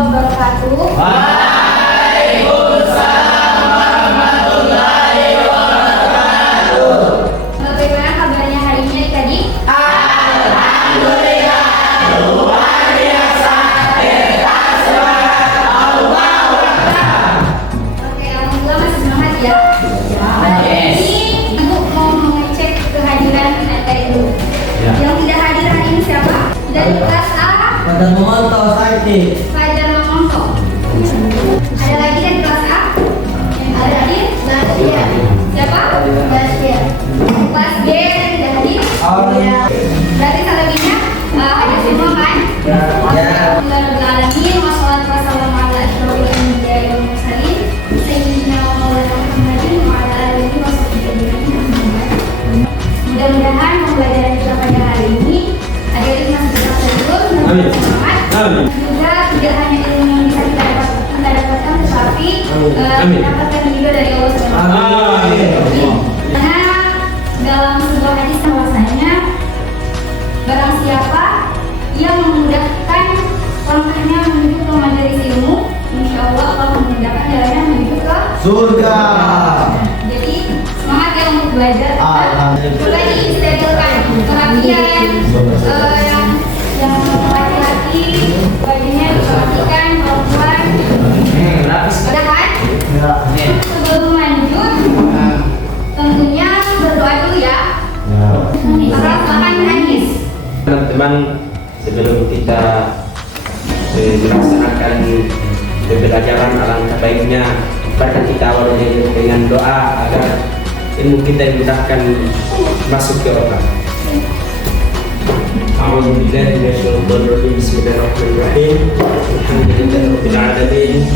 wabarakatuh. Waalaikumsalam warahmatullahi wabarakatuh. Bagaimana kabarnya hari ini adik-adik? Alhamdulillah, luar biasa. Kita semangat. Allahu Akbar. Oke, alhamdulillah masih semangat ya. Yes. Ini Ibu mau mengecek kehadiran adik dulu. Ya. Yang tidak hadir hari ini siapa? Dari kelas A, Pada memantau saya Fajar Mamonto. Ada lagi dari kelas A? Yang tidak hadir? Basir. Siapa? Basir. Kelas B yang tidak hadir? Ya. Berarti selebihnya hadir semua kan? Ya. Alhamdulillahirrahmanirrahim. Wassalatu wassalamu ala asyrofil anbiya'i wal mursalin sayyidina wa maulana Muhammadin wa ala alihi wa sahbihi ajma'in. Mudah-mudahan pembelajaran kita pada hari ini adik-adik masih tetap terus Amin. semangat. Amin. Juga tidak hanya ilmu yang bisa kita dapatkan, tetapi Amin. dapatkan juga dari Allah SWT. Amin. Karena dalam sebuah hadis bahwasanya barang siapa yang memudahkan langkahnya menuju ke majelis ilmu, insya Allah akan memudahkan jalannya menuju ke Surga. Jadi semangat ya untuk belajar. Alhamdulillah. Coba disterilkan perhatian yang laki-laki, bajunya diperhatikan perempuan. Ada kan? Ya. Sebelum lanjut, tentunya berdoa dulu ya. Ya. Silakan Anis. Teman-teman, sebelum kita melaksanakan pembelajaran, alangkah baiknya bahkan kita awali dengan doa agar ilmu kita dimudahkan masuk ke otak. A'udzubillahi minasyaitonir rajim. Bismillahirrahmanirrahim. Alhamdulillahirabbil alamin.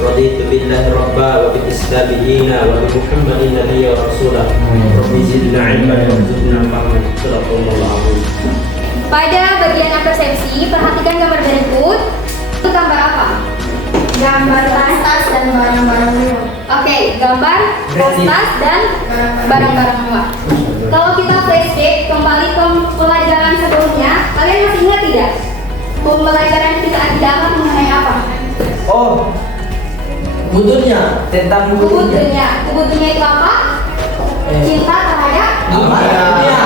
Raditu billahi rabba wa bil islami dina wa bi Muhammadin nabiyyan wa rasulah. Rabbi zidna ilman warzuqna fahman. Shadaqallahu alazim. Pada bagian persepsi, perhatikan gambar berikut. Itu gambar apa? Gambar tas dan barang-barang mewah. Oke, gambar tas dan barang-barang mewah. Kalau kita flashback kembali ke pelajaran sebelumnya, kalian masih ingat tidak? Pembelajaran kita ada mengenai apa? Oh, butuhnya tentang butuhnya. Kubutunya itu apa? Cinta terhadap Dunia.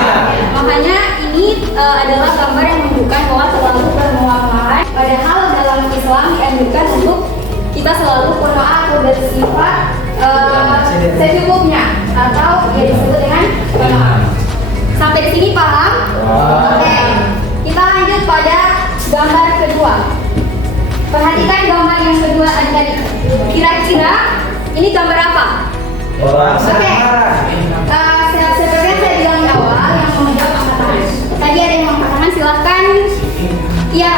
Makanya ini adalah gambar yang menunjukkan bahwa terlalu bermuamalah. Padahal dalam Islam dianjurkan untuk kita selalu berdoa atau bersifat secukupnya atau ya disebut dengan berdoa. Sampai di sini paham? Oke. Kita lanjut pada gambar kedua. Perhatikan gambar yang kedua tadi. Kira-kira ini gambar apa? Orang Oke. Seperti yang saya bilang di awal, yang menjawab angkat tangan. Tadi ada yang angkat tangan, silahkan. Iya.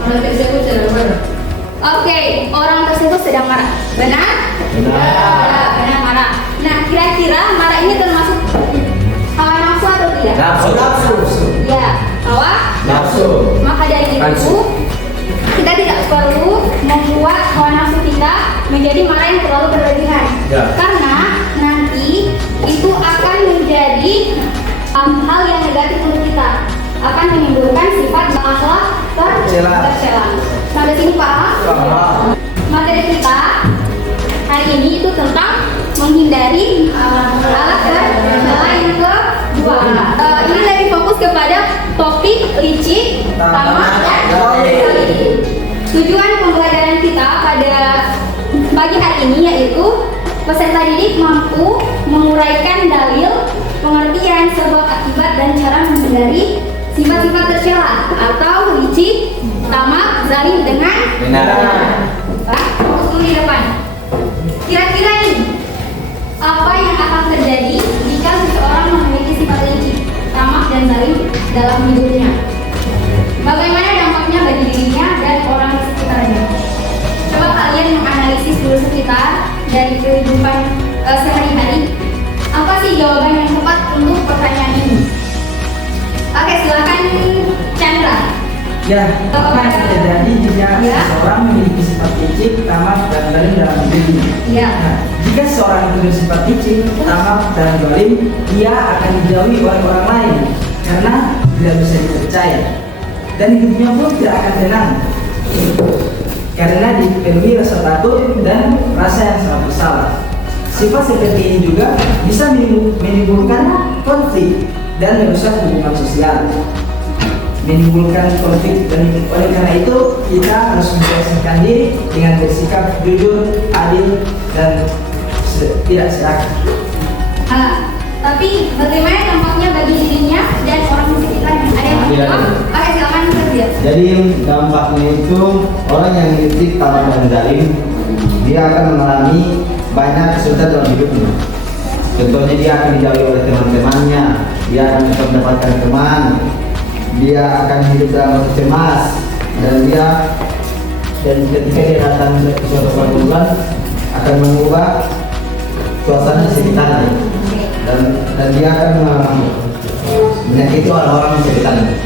Orang tersebut sedang marah. Oke, orang tersebut sedang marah. Benar? Benar. Ya, benar marah. Nah, kira-kira marah ini termasuk hawa nafsu atau tidak? Nafsu. Ya, hawa Nafsu. Maka dari itu kita tidak perlu membuat hawa nafsu kita menjadi marah yang terlalu berlebihan. Ya. Karena nanti itu akan menjadi hal yang negatif untuk kita, akan menimbulkan sifat akhlak tercela. Sampai sini paham? Paham. Materi kita hari ini itu tentang menghindari alat tercela yang kedua. Ini lebih fokus kepada topik licik, tamak, dan zalim. Tujuan pembelajaran kita pada pagi hari ini yaitu peserta didik mampu menguraikan dalil, pengertian, sebab, akibat, dan cara menghindari sifat-sifat tercela atau licik, tamak, zalim dengan Benar. fokus dulu di depan. Kira-kira ini apa yang akan terjadi jika seseorang memiliki sifat licik, tamak, dan zalim dalam hidupnya? Bagaimana dampaknya bagi dirinya dan orang di sekitarnya? Coba kalian menganalisis dulu sekitar dari kehidupan sehari-hari. Apa sih jawaban yang tepat untuk pertanyaan ini? Oke, silakan Chandra. Ya, apa yang terjadi jika Ya. seseorang memiliki sifat licik, tamak, dan zalim dalam hidupnya? Ya. Nah, jika seseorang itu bersifat licik, tamak, dan zalim, ia akan dijauhi oleh orang lain karena tidak bisa dipercaya dan hidupnya pun tidak akan tenang. karena dipenuhi rasa takut dan rasa yang sangat bersalah. Sifat seperti ini juga bisa menimbulkan konflik dan merusak hubungan sosial. Menimbulkan konflik, dan oleh karena itu kita harus membiasakan diri dengan bersikap jujur, adil, dan tidak serakah. Tapi bagaimana dampaknya bagi dirinya dan orang di sekitarnya? Ada yang mau jawab? Oke, silakan kerja. Jadi dampaknya itu orang yang kritik tamak dan zalim, dia akan mengalami banyak kesulitan dalam hidupnya. Contohnya dia akan dijauhi oleh teman-temannya, dia akan tetap mendapatkan teman, dia akan hidup dalam rasa cemas, dan ketika dia datang ke suatu perkumpulan akan mengubah suasana di sekitarnya, dan dia akan menyakiti orang-orang di sekitarnya.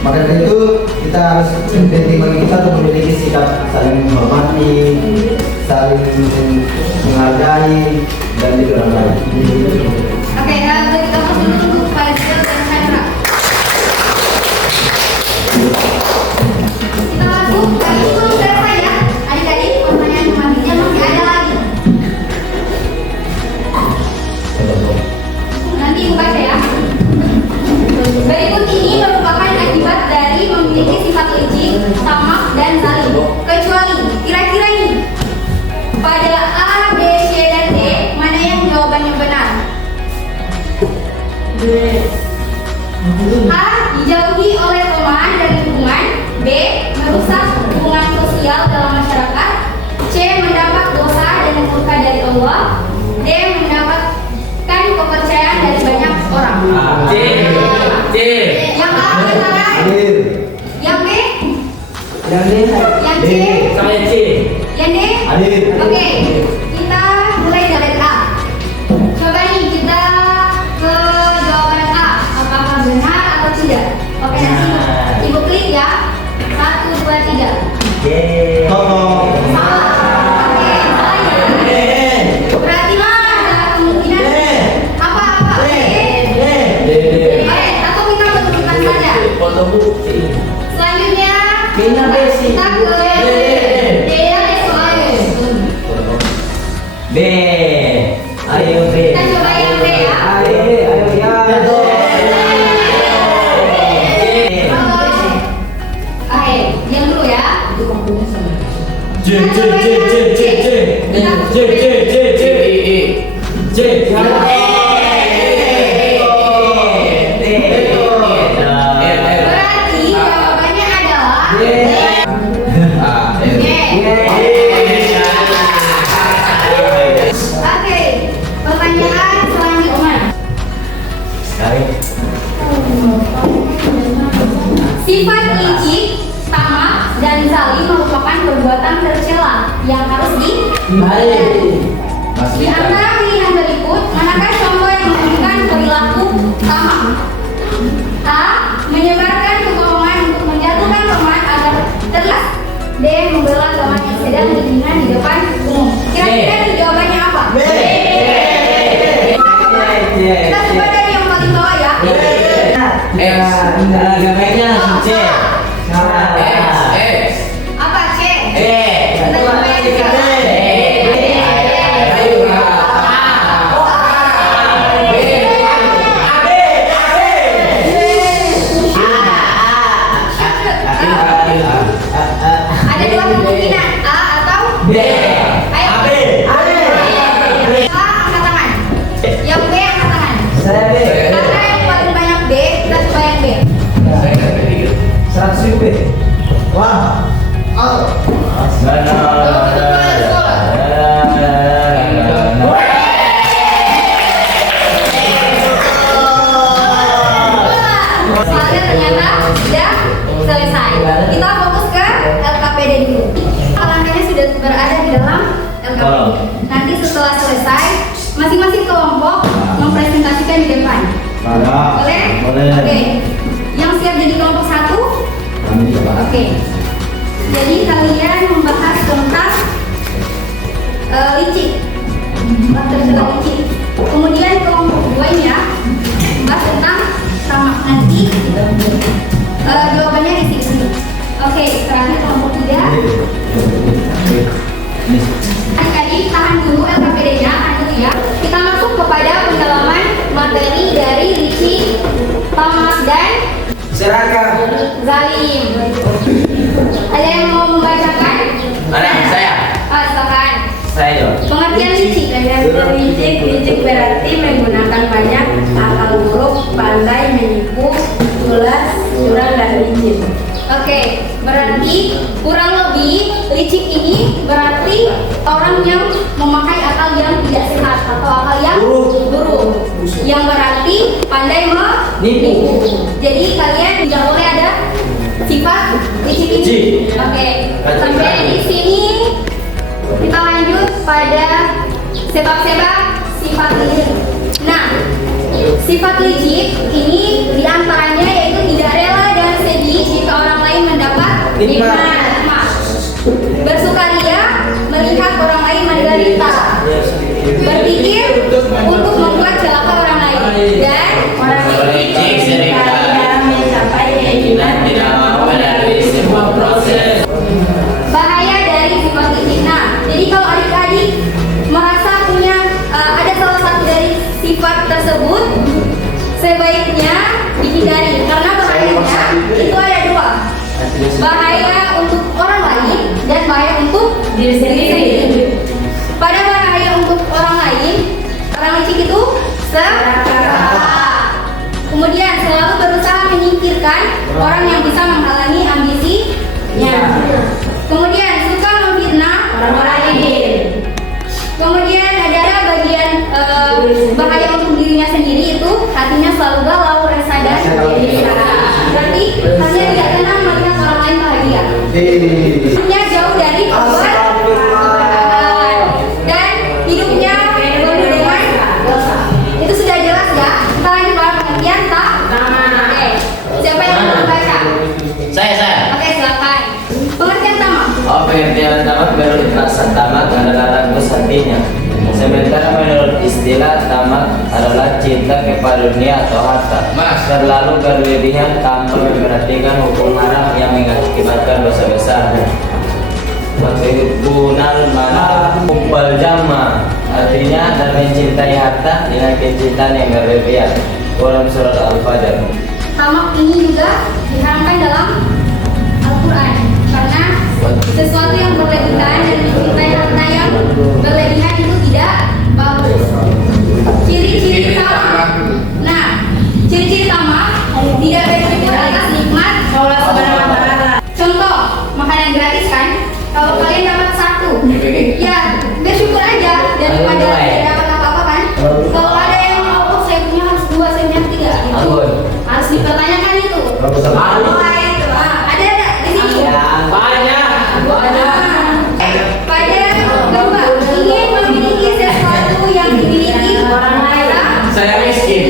Maka dari itu kita harus penting bagi kita untuk memiliki sikap saling menghormati, saling menghargai, dan juga orang lain. Oke, bagi kamu dulu untuk Faisal dan Chandra. Kita langsung, kali itu belum selesai ya. Adik-adik, pertanyaan selanjutnya masih ada lagi. Nanti ibu baca ya. Berikut ini merupakan akibat dari memiliki sifat licik, tamak, dan zalim. Kecuali, kira-kira ini, pada A, B, C, dan D, mana yang jawabannya benar? A. Dijauhi oleh teman dan lingkungan. B. Merusak hubungan sosial dalam masyarakat. C. Mendapat dosa dan murka dari Allah. D. Mendapatkan kepercayaan dari banyak orang. C. Yang A katakan. Adil. Yang B. Yang D, Yang C. Saya C. Yang D. Adil. Oke, kita mulai dari A. Coba nih kita ke jawaban A. Apakah benar atau tidak? Oke, nanti ibu klik ya. 1, 2, 3. Tolong. Salah. Oke, salah ya. Berarti mah ada kemungkinan apa? Oke, satu kita bentukkan saja. Foto bukti. Selanjutnya B-nya B sih. kita ke D ya, soalnya. B. Ayo B. Kita coba yang B ya. Ayo ya. Oke, diam dulu ya. C. Berarti jawabannya adalah D. Oke, pertanyaan selanjutnya. Sifat licik, tamak, dan zalim merupakan perbuatan tercela yang harus dihindari. Di antara pilihan berikut, manakah contoh yang menunjukkan perilaku tamak? A. Menyebarkan kebohongan untuk menjatuhkan teman agar terlas. B. Membela teman yang sedang dihina di depan umum. Kira-kira nih jawabannya apa? Kita coba dari yang paling bawah ya. Apa C? Kita coba yang C. Ada dua kemungkinan, A atau B. Ayo. A angkat tangan. Yang B angkat tangan. Saya B. Karena yang paling banyak B, kita coba yang B. 100.000 B. Wah. Soalnya ternyata sudah selesai. Kita fokus ke LKPD dulu. Langkahnya sudah berada di dalam LKPD. Nanti setelah selesai, masing-masing kelompok mempresentasikan di depan. Boleh? Oke. Yang siap jadi kelompok 1? Oke. Jadi kalian membahas tentang licik, tercela licik. Kemudian kelompok 2-nya membahas tentang tamak. Nanti jawabannya di sini. Oke, terakhir kelompok 3 Adik-adik tahan dulu LKPD-nya, tahan dulu ya. Kita masuk kepada pendalaman materi dari licik, tamak dan Serakah. zalim. Ada yang mau membacakan? Mana? Saya. Silakan. Saya dong. Pengertian licik. Licik berarti menggunakan banyak akal buruk, pandai menipu, ulas, curang dan licik. Oke, berarti kurang lebih licik ini berarti orang yang memakai akal yang tidak sehat atau akal yang buruk. Yang berarti pandai menipu. Jadi kalian tidak boleh ada sifat licik ini. Oke, sampai di sini kita lanjut pada sebab-sebab sifat licik. Nah, sifat licik ini diantaranya yaitu tidak rela dan sedih jika orang lain mendapat nikmat, bersukaria melihat orang lain menderita, berpikir untuk membuat celaka orang lain, dan Orang licik seringkali dalam mencapai keinginan tidak mau melalui sebuah proses. bahaya dari sifat licik. Nah, jadi kalau adik-adik merasa punya ada salah satu dari sifat tersebut, sebaiknya dihindari karena bahayanya itu ada dua. Bahaya untuk orang lain dan bahaya untuk diri sendiri. Pada bahaya untuk orang lain, orang licik itu serakah. Kemudian selalu berusaha menyingkirkan orang yang bisa menghalangi ambisinya. Kemudian suka memfitnah orang lain. Kemudian ada bagian bahaya untuk dirinya sendiri itu hatinya selalu galau, resah dan gelisah. Berarti hanya tidak tenang melihat orang lain bahagia. Hidupnya jauh dari keberkahan dan hidupnya penuh dengan dosa. Itu sudah jelas ya. Kita lanjut pada pengertian tak. Oke. Siapa yang mau membaca? Saya. Oke, silakan. Pengertian tamak. Pengertian tamak menurut rasa tamak adalah ragus hatinya. Sementara menurut istilah tamak adalah cinta kepada dunia atau harta. Terlalu berlebihan tanpa memperhatikan hukum haram yang mengakibatkan dosa besar. Bunal mana kumpul jama, artinya dan mencintai harta dengan kecintaan yang berlebihan. Dalam surat Al-Fajr. Tamak ini juga diharamkan dalam Al-Quran karena sesuatu yang berlebihan dan mencintai harta yang berlebihan itu tidak bagus. Ciri-ciri tamak. Nah, ciri-ciri tamak tidak bersyukur atas nikmat Allah Subhanahu wa Ta'ala. Contoh, makanan gratis kan? Kalau kalian dapat satu, ya bersyukur aja daripada tidak dapat apa-apa kan? Kalau ada yang mau, oh saya punya harus dua, saya punya tiga, itu harus dipertanyakan itu. Ada di sini. Pada kedua, ingin memiliki sesuatu yang dimiliki orang lain. Saya miskin.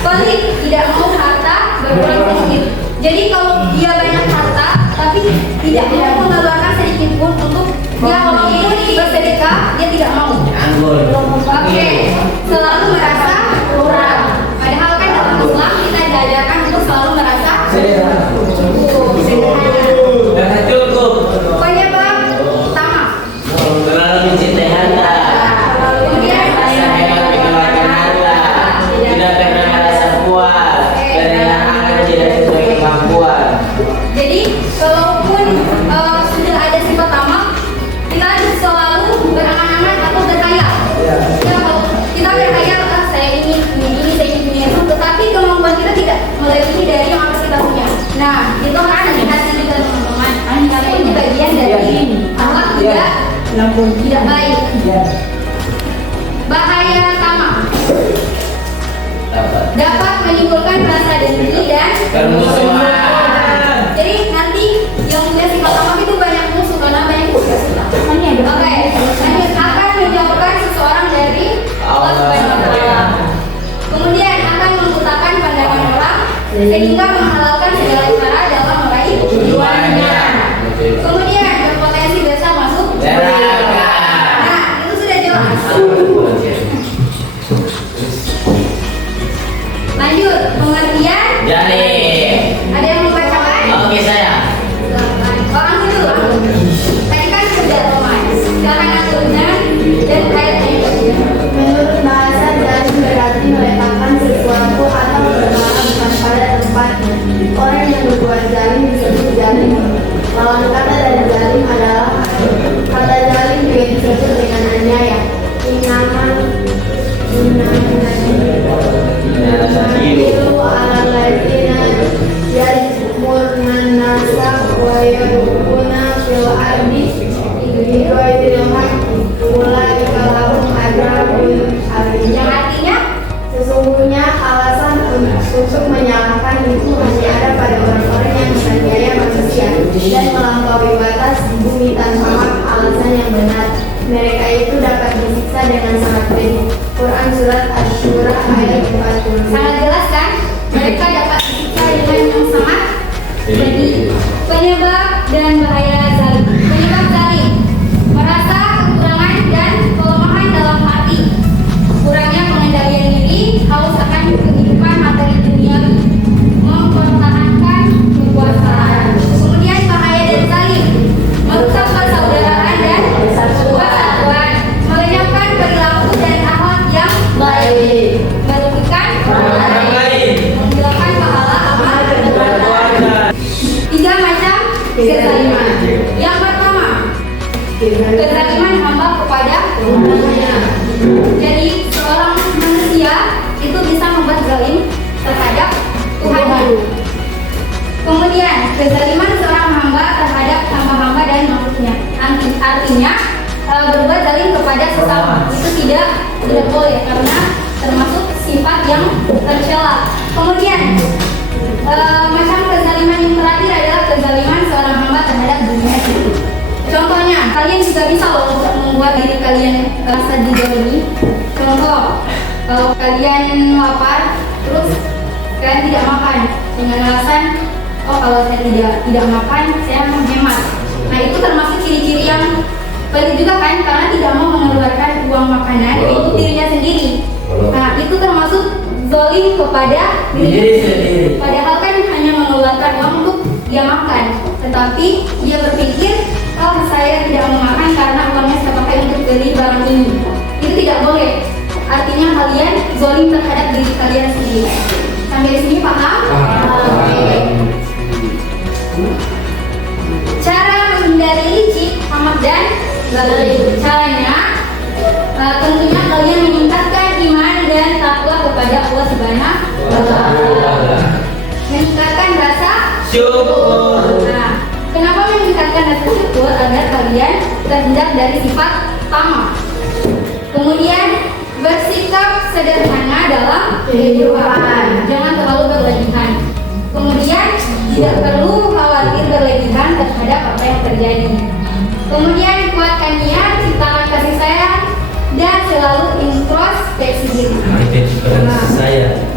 Pelit, tidak mau harta berkurang sedikit. Jadi kalau dia banyak harta, tapi tidak mau mengeluarkan sedikit pun untuk dia walaupun bersedekah, dia tidak mau. Oke, selalu merasa kurang. Padahal kan dalam Islam kita diajarkan untuk selalu merasa cukup. Jangan cukup. Pokoknya bang, tamak. Terlalu mencintai harta. Kemudian Mengeluarkan harta. Tidak pernah merasa puas. Dan yang akan tidak sesuai kemampuan. jadi kalaupun sudah ada sifat tamak, kita harus selalu berangan-angan atau berkhayal. Ya, kalau kita berkhayal, saya ingin ini, saya ingin punya itu, tetapi kemampuan kita tidak melebihi dari yang harus kita punya. Nah, itu harus hati-hati juga teman-teman. Karena ini bagian dari tamak tidak baik. Bahaya tamak dapat menimbulkan rasa dengki dan Permusuhan. jadi nanti yang punya sifat tamak itu banyak musuh karena banyak yang tidak suka. Oke, lanjut, akan menjauhkan seseorang dari Allah Subhanahu wa Ta'ala. Kemudian akan membutakan pandangan orang sehingga menghalalkan segala cara dalam meraih tujuannya. Kemudian berpotensi besar masuk Neraka. Nah, itu sudah jelas. Lanjut, pengertian. Jadi, Ada yang membacakan? oke saya. Orang dulu. Tadi kan sudah Roman. dan melampaui batas bumi tanpa alasan yang benar. Mereka itu dapat disiksa dengan sangat pedih. Quran Surat Asy-Syura ayat 40. Sangat jelas kan? Mereka dapat disiksa dengan yang sangat pedih. Penyebab dan bahaya zalim. Penyebab zalim merasa kekurangan dan kelemahan dalam hati, kurangnya pengendalian diri, haus akan kehidupan materi duniawi, mempertahankan kekuasaan. Kemudian bahaya dari zalim, merusak persaudaraan dan persatuan, melenyapkan perilaku dan akhlak yang baik, merugikan orang lain, menghilangkan pahala amal perbuatan. 3 macam kezaliman. Yang pertama, kezaliman hamba kepada Tuhannya. Jadi seorang manusia itu bisa membuat zalim terhadap Tuhannya. Kemudian kezaliman seorang hamba terhadap hamba-hamba dan makhluknya. Artinya berbuat zalim kepada sesama itu tidak boleh karena termasuk sifat yang tercela. Kemudian macam kezaliman yang terakhir adalah kezaliman seorang hamba terhadap dunia sendiri. Contohnya, kalian juga bisa loh untuk membuat diri kalian merasa dizalimi. Contoh, kalau kalian lapar, terus kalian tidak makan dengan alasan, oh kalau saya tidak makan, saya menghemat. Nah itu termasuk ciri-ciri yang pelit juga kan, karena tidak mau mengeluarkan uang makanan untuk dirinya sendiri. Nah itu termasuk zalim kepada diri sendiri. Padahal kan hanya mengeluarkan uang untuk dia makan, tetapi dia berpikir, oh saya tidak mau makan karena uangnya saya pakai untuk beli barang ini. Itu tidak boleh. Artinya kalian zalim terhadap diri kalian sendiri. Sampai di sini paham? Oke. Cara menghindari licik, tamak dan zalim. Caranya tentunya kalian meningkatkan iman dan takwa kepada Allah Subhanahu wa Ta'ala. Meningkatkan rasa syukur. Nah, kenapa meningkatkan rasa syukur? Agar kalian terhindar dari sifat tamak. Kemudian bersikap sederhana dalam kehidupan, jangan terlalu berlebihan. Kemudian tidak perlu khawatir berlebihan terhadap apa yang terjadi. Kemudian kuatkan niat, ciptakan kasih sayang, dan selalu introspeksi diri.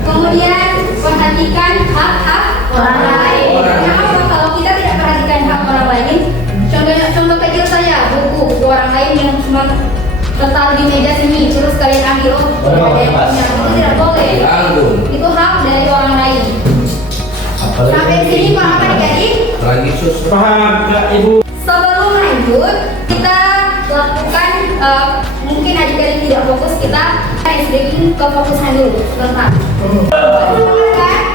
Kemudian perhatikan hak-hak orang lain. Kenapa kalau kita tidak perhatikan hak orang lain? Contoh kecil saya, buku orang lain yang cuma tertaruh di meja sini, terus kalian ambil, itu tidak boleh. Itu hak dari orang lain. Sampai sini paham apa adik-adik? Paham Kak Ibu? Sebelum lanjut, kita lakukan mungkin adik-adik tidak fokus, kita sedikit kefokusan dulu sebentar.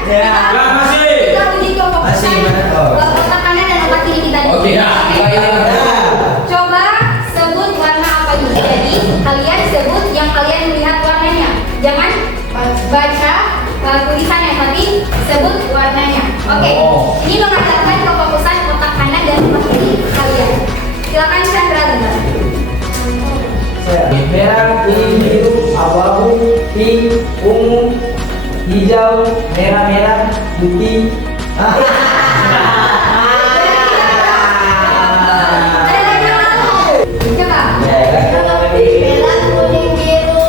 Ya, masih. Kita uji kefokusan otak kanan dan otak kiri kita dulu. Oke, ya. Coba sebut warna apa ini. Jadi kalian sebut yang kalian melihat warnanya. Jangan baca tulisannya, tapi sebut warnanya. Oke. Ini mengatakan kefokusan otak kanan dan otak kiri kalian. Silakan Chandra dulu. Merah, kuning, biru, abu-abu, pink, ungu, hijau, merah-merah, putih. Ada lagi yang lain? Coba. Merah, kuning, biru,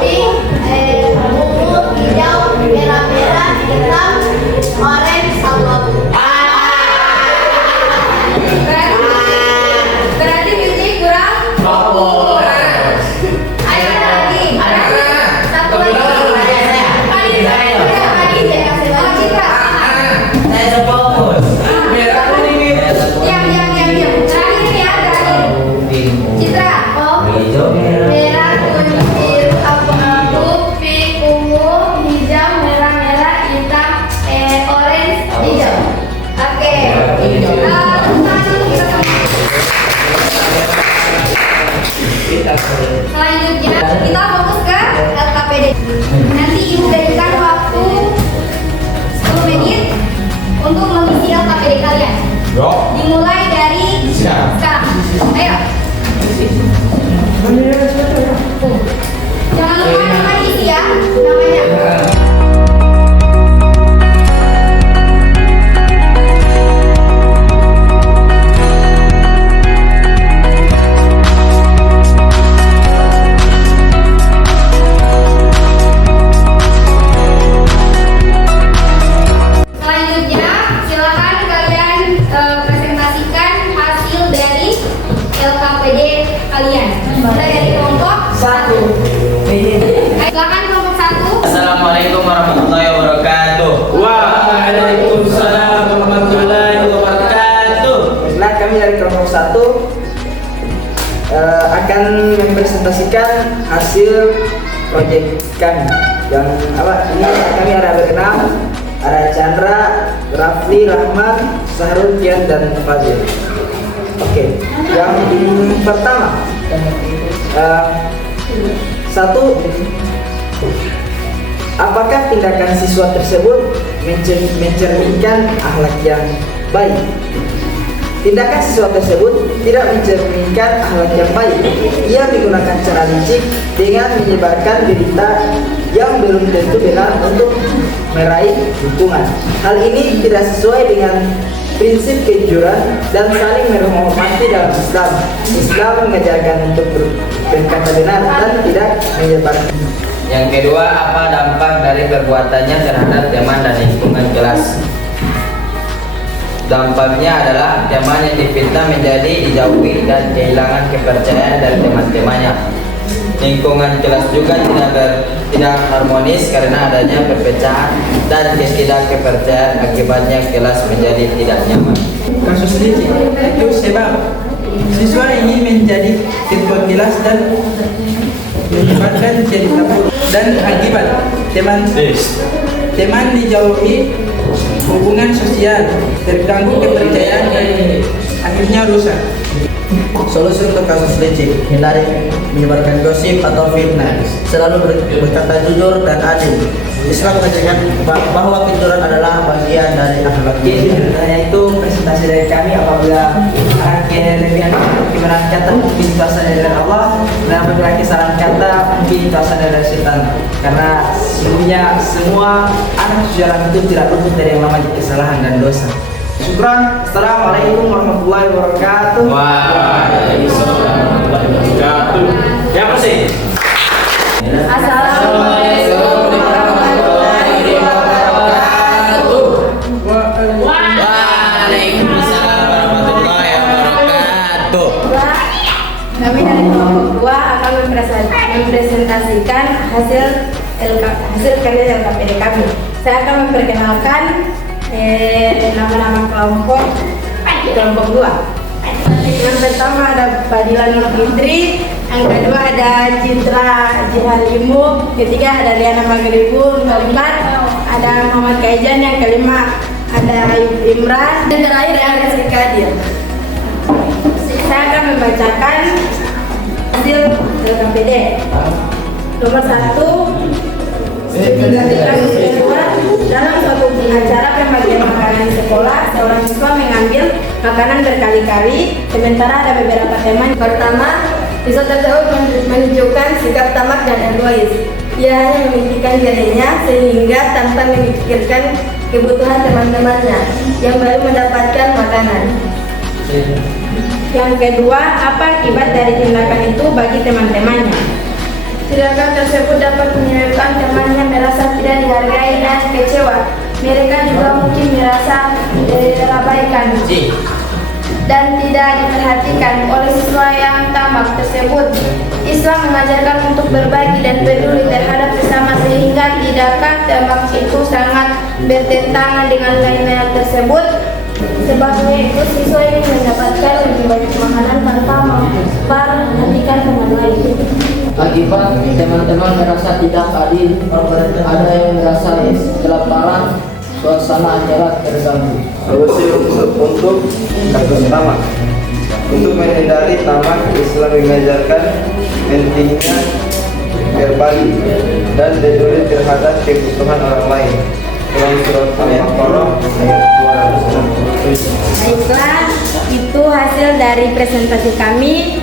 pink, ungu, hijau, merah-merah, hitam, orange, abu-abu. Berarti music kurang fokus. Ayo lagi. Satu lagi. Kali saya kasih akan mempresentasikan hasil proyek kami. Yang ini kami ada berenam, ada Chandra, Rafli, Rahman, Sahrul, Kian, dan Fazil. Oke, yang pertama, satu, apakah tindakan siswa tersebut mencerminkan akhlak yang baik? Tindakan siswa tersebut tidak mencerminkan akhlak yang baik. Ia menggunakan cara licik dengan menyebarkan berita yang belum tentu benar untuk meraih dukungan. Hal ini tidak sesuai dengan prinsip kejujuran dan saling menghormati dalam Islam. Islam mengajarkan untuk berkata benar dan tidak menyebarkan. Yang kedua, apa dampak dari perbuatannya terhadap teman dan lingkungan kelas? Dampaknya adalah teman yang difitnah menjadi dijauhi dan kehilangan kepercayaan dari teman-temannya. Lingkungan kelas juga tidak harmonis karena adanya perpecahan dan ketidakkepercayaan, akibatnya kelas menjadi tidak nyaman. Kasus licik itu sebab siswa ini menjadi ketua kelas dan menyebabkan jadi takut, dan akibat teman dijauhi, hubungan sosial terganggu, kepercayaan dan akhirnya rusak. Solusi untuk kasus licik: hindari menyebarkan gosip atau fitnah. Selalu berkata jujur dan adil. Islam mengajarkan bahwa kejujuran adalah bagian dari akhlak. Itu presentasi dari kami. Apabila kelebihan kemarahan kata mungkin itu asal dari Allah, dan apabila kesalahan kata mungkin itu asal dari setan. Karena sesungguhnya semua anak sejarah itu tidak luput dari yang namanya kesalahan dan dosa. Syukran. Assalamualaikum warahmatullahi wabarakatuh. Waalaikumsalam warahmatullahi wabarakatuh. Yang bersih. Assalamualaikum warahmatullahi wabarakatuh. Waalaikumsalam warahmatullahi wabarakatuh. Kami dari kelompok 2 akan mempresentasikan hasil karya LKPD kami. Saya akan memperkenalkan nama-nama kelompok 2. Yang pertama ada Fadila Nur Fitri, yang kedua ada Citra Jihalimu, ketiga ada Liana Magribu, keempat ada Muhammad Kaijan, yang kelima ada Ayub Imran, dan terakhir ada Rizky Kadir. Saya akan membacakan hasil LKPD. Nomor 1, dalam suatu acara pembagian makanan di sekolah, seorang siswa mengambil makanan berkali-kali, sementara ada beberapa teman. Pertama, siswa tersebut menunjukkan sikap tamak dan egois. Ia hanya memikirkan dirinya sehingga tanpa memikirkan kebutuhan teman-temannya yang baru mendapatkan makanan. Yang kedua, apa akibat dari tindakan itu bagi teman-temannya? Tindakan tersebut dapat menyebabkan temannya merasa tidak dihargai dan kecewa. Mereka juga mungkin merasa terabaikan dan tidak diperhatikan oleh siswa yang tamak tersebut. Islam mengajarkan untuk berbagi dan peduli terhadap sesama, sehingga tindakan tamak itu sangat bertentangan dengan nilai-nilai tersebut. Sebabnya itu siswa ini mendapatkan lebih banyak makanan tanpa memperhatikan teman lain. Akibat teman-teman merasa tidak adil, ada yang merasa kelaparan, suasana acara terganggu. Solusi untuk kasus tamak: untuk menghindari tamak, Islam mengajarkan pentingnya berbagi dan peduli terhadap kebutuhan orang lain. Dalam surat Al-Baqarah ayat 260. Baiklah, itu hasil dari presentasi kami.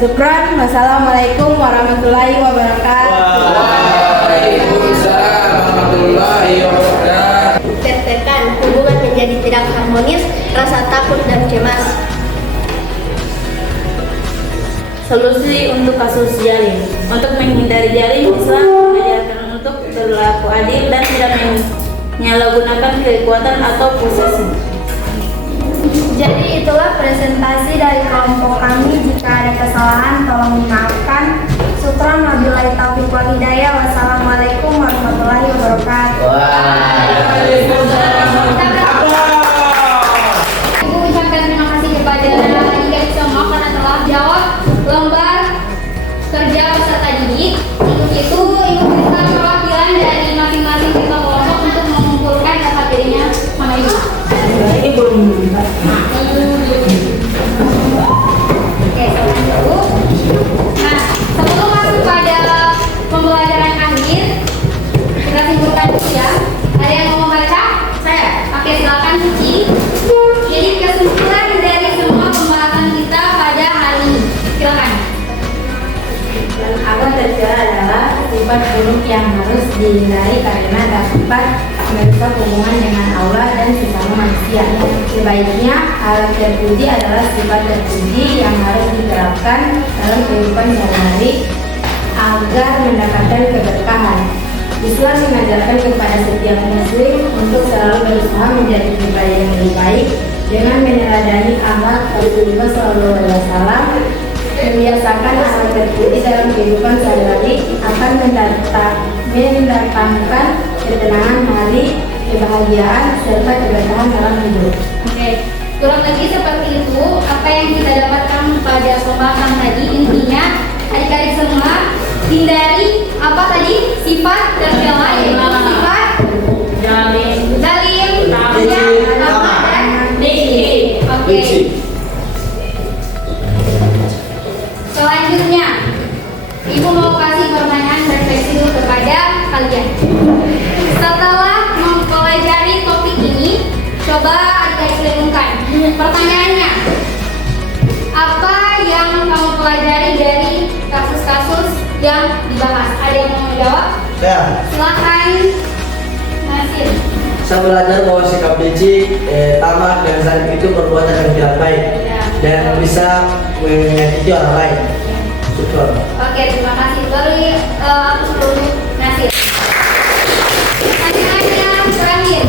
Syukran. Wassalamualaikum warahmatullahi wabarakatuh. Waalaikumsalam warahmatullahi wabarakatuh. Tertekan, hubungan menjadi tidak harmonis, rasa takut dan cemas. Solusi untuk kasus jalim. Untuk menghindari jalim, Islam mengajarkan untuk berlaku adil dan tidak menyalahgunakan kekuatan atau posisi. Jadi itulah presentasi dari kelompok kami. Jika ada kesalahan tolong dimaafkan. Syukran, wabillahi taufiq wal hidayah. Wassalamualaikum warahmatullahi wabarakatuh. Ibu ucapkan terima kasih kepada adik-adik semua karena telah jawab Oke, sabar dulu. Nah, sebelum masuk pada pembelajaran akhir, kita simpulkan dulu ya. Ada yang mau membaca? Saya. Oke, silakan Cici. Jadi kesimpulan dari semua pembahasan kita pada hari ini. Silakan. Akhlak tercela adalah sifat buruk yang harus dihindari karena dapat merusak hubungan dengan Allah dan sesama manusia. Sebaiknya akhlak terpuji adalah sifat terpuji yang harus diterapkan dalam kehidupan sehari-hari agar mendapatkan keberkahan. Islam mengajarkan kepada setiap muslim untuk selalu berusaha menjadi pribadi yang lebih baik dengan meneladani akhlak Rasulullah SAW. Membiasakan akhlak terpuji dalam kehidupan sehari-hari akan mendatangkan ketenangan hati, kebahagiaan, serta keberkahan dalam hidup. Oke, kurang lebih seperti itu apa yang kita dapatkan pada pembahasan tadi. Intinya adik-adik semua hindari apa tadi? Sifat tercela, yaitu sifat zalim, tamak, dan licik. Oke. Selanjutnya, Ibu mau kasih pertanyaan refleksi dulu kepada kalian. Setelah mempelajari topik ini, coba adik-adik renungkan. Pertanyaannya, apa yang kamu pelajari dari kasus-kasus yang dibahas? Ada yang mau menjawab? Saya. Silakan, Nasir. Saya belajar bahwa sikap licik, tamak, dan zalim itu perbuatan yang tidak baik dan bisa menyakiti orang lain. Syukur. Oke, terima kasih. Beri aku dulu, Nasir. Pertanyaannya terakhir,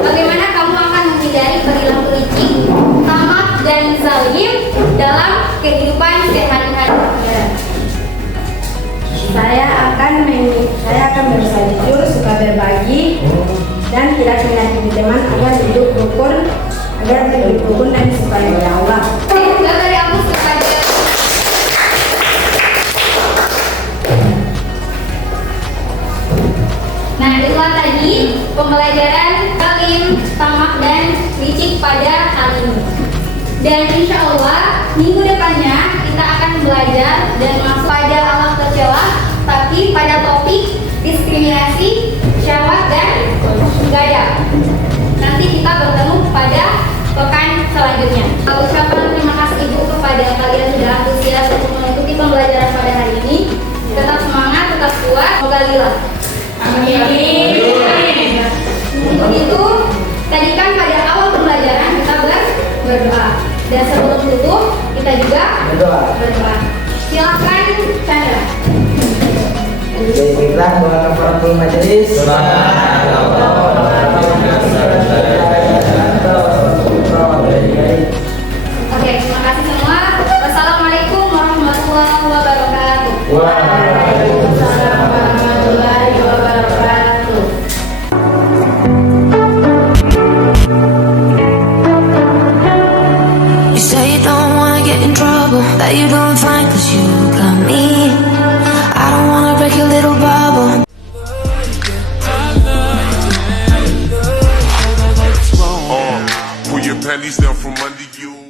bagaimana kamu akan menghindari perilaku licik, tamak, dan zalim dalam kehidupan sehari-hari? Saya akan berusaha jujur, suka berbagi, dan tidak menyakiti teman agar hidup rukun dan disukai oleh Allah. Oke, dari aku kepada Nah, itulah tadi pembelajaran zalim, tamak, dan licik pada hari ini. Dan insya Allah minggu depannya kita akan belajar dan masuk pada akhlak tercela, tapi pada topik diskriminasi, syahwat, dan gaya. Nanti kita bertemu pada pekan selanjutnya. Ucapan terima kasih Ibu kepada kalian sudah antusias untuk mengikuti pembelajaran pada hari ini. Tetap semangat, tetap kuat, semoga lillah. Amin. Untuk itu, tadi kan pada awal pembelajaran kita berdoa. Dan sebelum tutup, kita juga berdoa. Silakan Chandra. Baiklah, doa kafaratul majelis. Oke, terima kasih semua. Wassalamualaikum warahmatullahi wabarakatuh. Waalaikumsalam warahmatullahi wabarakatuh. You say you don't wanna get in trouble, that you don't find 'cause you got me. I don't wanna break your little bubble. Pull your panties down from under you.